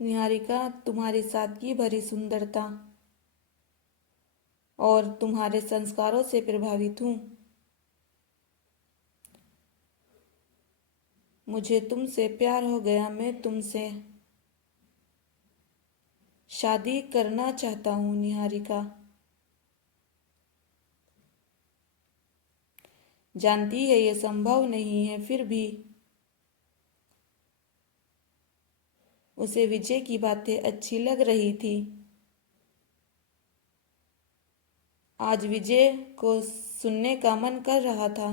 निहारिका, तुम्हारी सादगी भरी सुंदरता और तुम्हारे संस्कारों से प्रभावित हूँ। मुझे तुमसे प्यार हो गया। मैं तुमसे शादी करना चाहता हूँ निहारिका। जानती है ये संभव नहीं है, फिर भी उसे विजय की बातें अच्छी लग रही थी। आज विजय को सुनने का मन कर रहा था।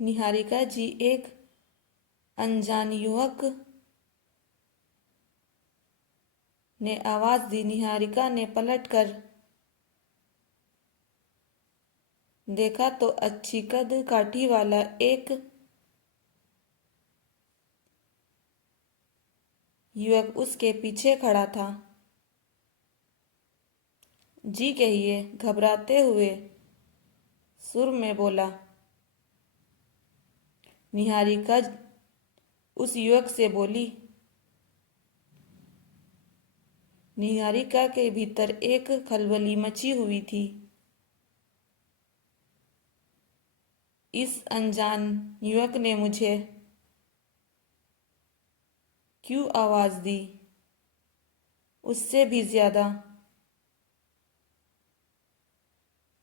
निहारिका जी, एक अनजान युवक ने आवाज दी। निहारिका ने पलटकर देखा तो अच्छी कद काठी वाला एक युवक उसके पीछे खड़ा था। जी कहिए, घबराते हुए सुर में बोला निहारिका। उस युवक से बोली। निहारिका के भीतर एक खलबली मची हुई थी। इस अनजान युवक ने मुझे क्यों आवाज दी? उससे भी ज्यादा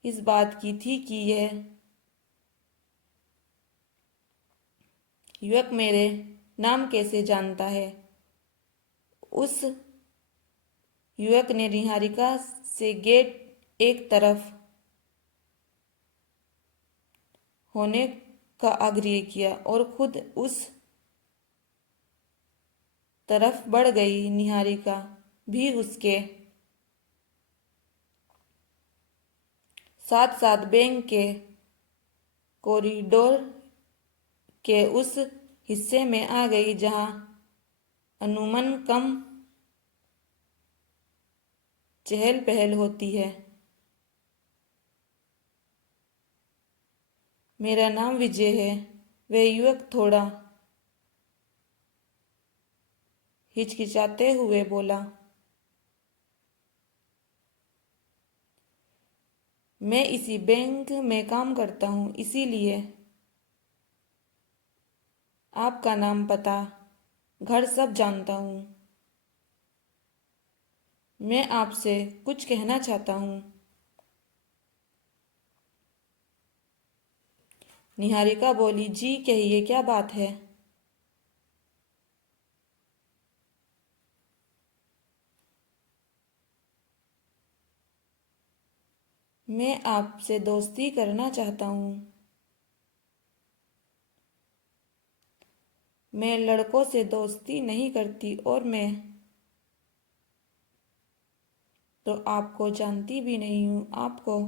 इस बात की थी कि यह युवक मेरे नाम कैसे जानता है। उस युवक ने निहारिका से गेट एक तरफ होने का आग्रह किया और खुद उस तरफ बढ़ गई। निहारिका भी उसके साथ साथ बैंक के कॉरिडोर के उस हिस्से में आ गई जहां अमूमन कम चहल पहल होती है। मेरा नाम विजय है, वह युवक थोड़ा हिचकिचाते हुए बोला। मैं इसी बैंक में काम करता हूँ, इसीलिए आपका नाम, पता, घर सब जानता हूँ। मैं आपसे कुछ कहना चाहता हूँ। निहारिका बोली। जी कहिए, क्या बात है? मैं आपसे दोस्ती करना चाहता हूँ। मैं लड़कों से दोस्ती नहीं करती और मैं तो आपको जानती भी नहीं हूँ। आपको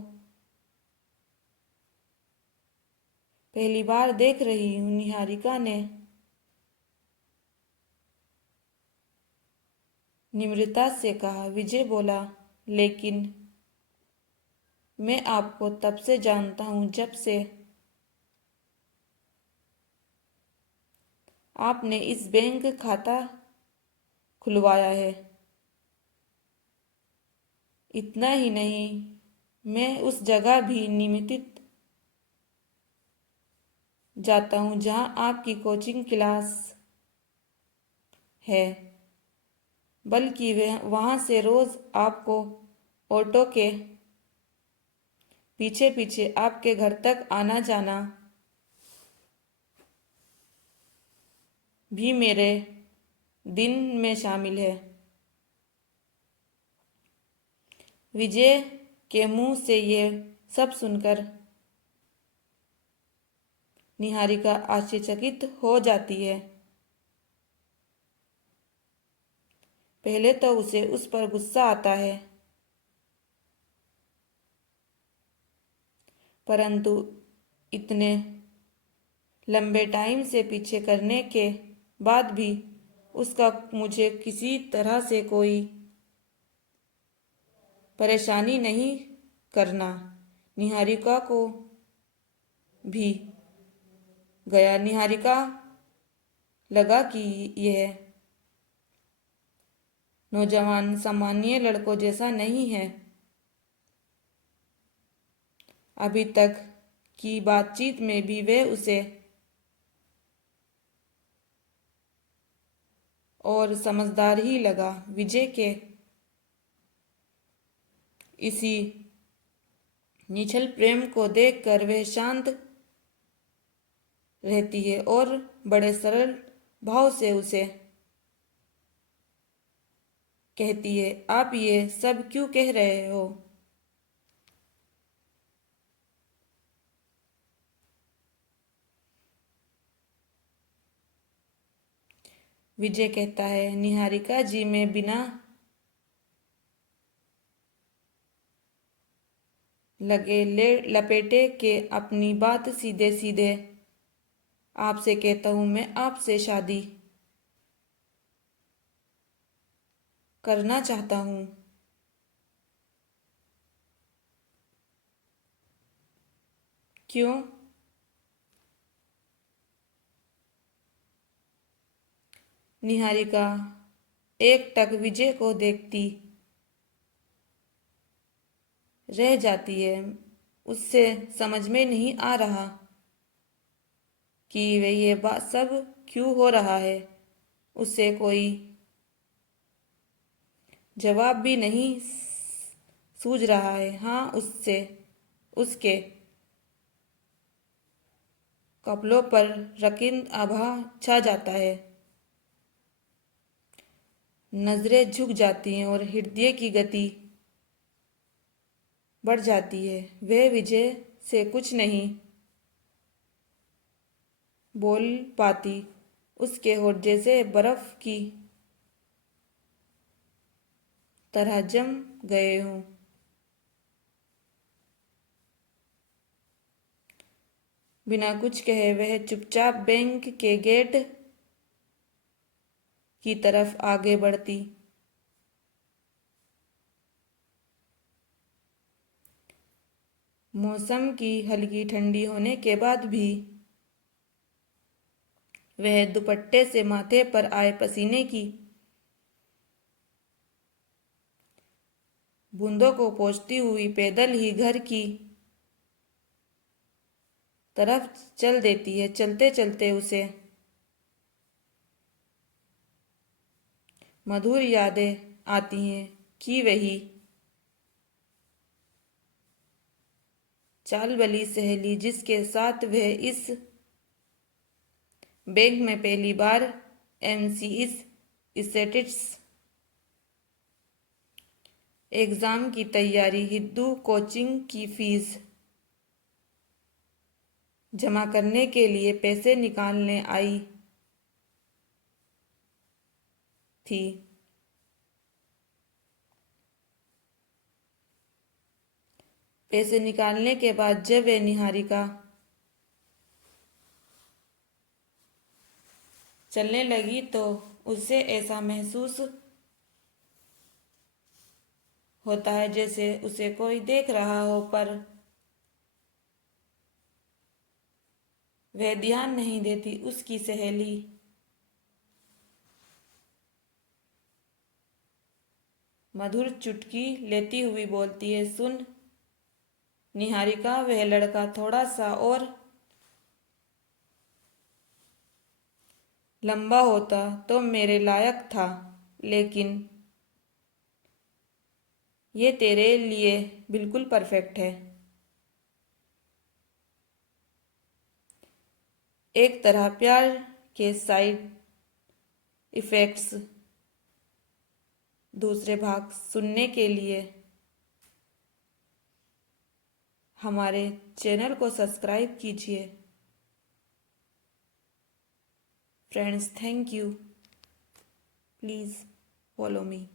पहली बार देख रही हूँ, निहारिका ने निम्रता से कहा। विजय बोला, लेकिन मैं आपको तब से जानता हूँ जब से आपने इस बैंक खाता खुलवाया है। इतना ही नहीं, मैं उस जगह भी नियमित जाता हूँ जहाँ आपकी कोचिंग क्लास है। बल्कि वहाँ से रोज आपको ऑटो के पीछे पीछे आपके घर तक आना जाना भी मेरे दिन में शामिल है। विजय के मुंह से ये सब सुनकर निहारिका आश्चर्यचकित हो जाती है। पहले तो उसे उस पर गुस्सा आता है, परंतु इतने लंबे टाइम से पीछे करने के बाद भी उसका मुझे किसी तरह से कोई परेशानी नहीं करना निहारिका को भी गया। निहारिका लगा कि यह नौजवान सामान्य लड़कों जैसा नहीं है। अभी तक की बातचीत में भी वह उसे और समझदार ही लगा। विजय के इसी निश्चल प्रेम को देखकर वह शांत रहती है और बड़े सरल भाव से उसे कहती है, आप ये सब क्यों कह रहे हो? विजय कहता है, निहारिका जी, मैं बिना लगे लपेटे के अपनी बात सीधे सीधे आपसे कहता हूं, मैं आपसे शादी करना चाहता हूं। क्यों? निहारिका एकटक विजय को देखती रह जाती है। उससे समझ में नहीं आ रहा कि वे ये बात सब क्यों हो रहा है। उससे कोई जवाब भी नहीं सूझ रहा है। हाँ, उससे उसके कपड़ों पर रकीन आभा छा जाता है। नजरें झुक जाती हैं और हृदय की गति बढ़ जाती है। वह विजय से कुछ नहीं बोल पाती। उसके होठ जैसे बर्फ की तरह जम गए हों। बिना कुछ कहे वह चुपचाप बैंक के गेट की तरफ आगे बढ़ती। मौसम की हल्की ठंडी होने के बाद भी वह दुपट्टे से माथे पर आए पसीने की बूंदों को पोंछती हुई पैदल ही घर की तरफ चल देती है। चलते चलते उसे मधुर यादें आती हैं कि वही चालबली सहेली जिसके साथ वह इस बैंक में पहली बार एमसीएस स्टैटिस्टिक्स एग्जाम की तैयारी, हिंदू कोचिंग की फीस जमा करने के लिए पैसे निकालने आई थी। पैसे निकालने के बाद जब वह निहारिका चलने लगी तो उसे ऐसा महसूस होता है जैसे उसे कोई देख रहा हो, पर वह ध्यान नहीं देती। उसकी सहेली मधुर चुटकी लेती हुई बोलती है, सुन निहारिका, वह लड़का थोड़ा सा और लंबा होता तो मेरे लायक था, लेकिन ये तेरे लिए बिल्कुल परफेक्ट है। एक तरह प्यार के साइड इफेक्ट्स दूसरे भाग सुनने के लिए हमारे चैनल को सब्सक्राइब कीजिए। Friends, thank you. Please follow me.